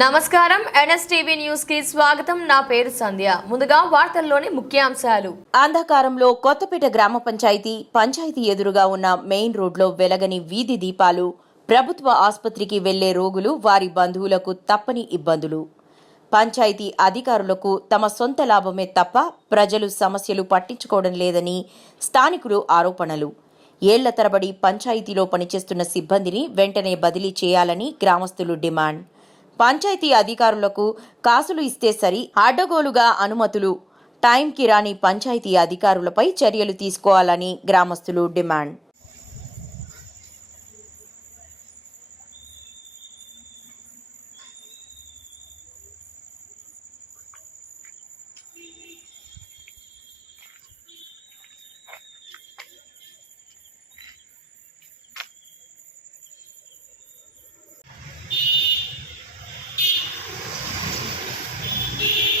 నమస్కారం. ఎన్ఎస్టీవీ న్యూస్కి స్వాగతం. నా పేరు సంధ్య. ముందుగా వార్తల్లోని ముఖ్యాంశాలు. అంధకారంలో కొత్తపేట గ్రామ పంచాయతీ పంచాయతీ ఎదురుగా ఉన్న మెయిన్ రోడ్లో వెలగని వీధి దీపాలు ప్రభుత్వ ఆసుపత్రికి వెళ్ళే రోగులు వారి బంధువులకు తప్పని ఇబ్బందులు. పంచాయతీ అధికారులకు తమ సొంత లాభమే తప్ప ప్రజలు సమస్యలు పట్టించుకోవడం లేదని స్థానికులు ఆరోపణలు. ఏళ్ళ తరబడి పంచాయతీలో పనిచేస్తున్న సిబ్బందిని వెంటనే బదిలీ చేయాలని గ్రామస్తులు డిమాండ్. పంచాయతీ అధికారులకు కాసులు ఇస్తే సరి అడ్డగోలుగా అనుమతులు. టైంకి రాని పంచాయతీ అధికారులపై చర్యలు తీసుకోవాలని గ్రామస్తులు డిమాండ్. you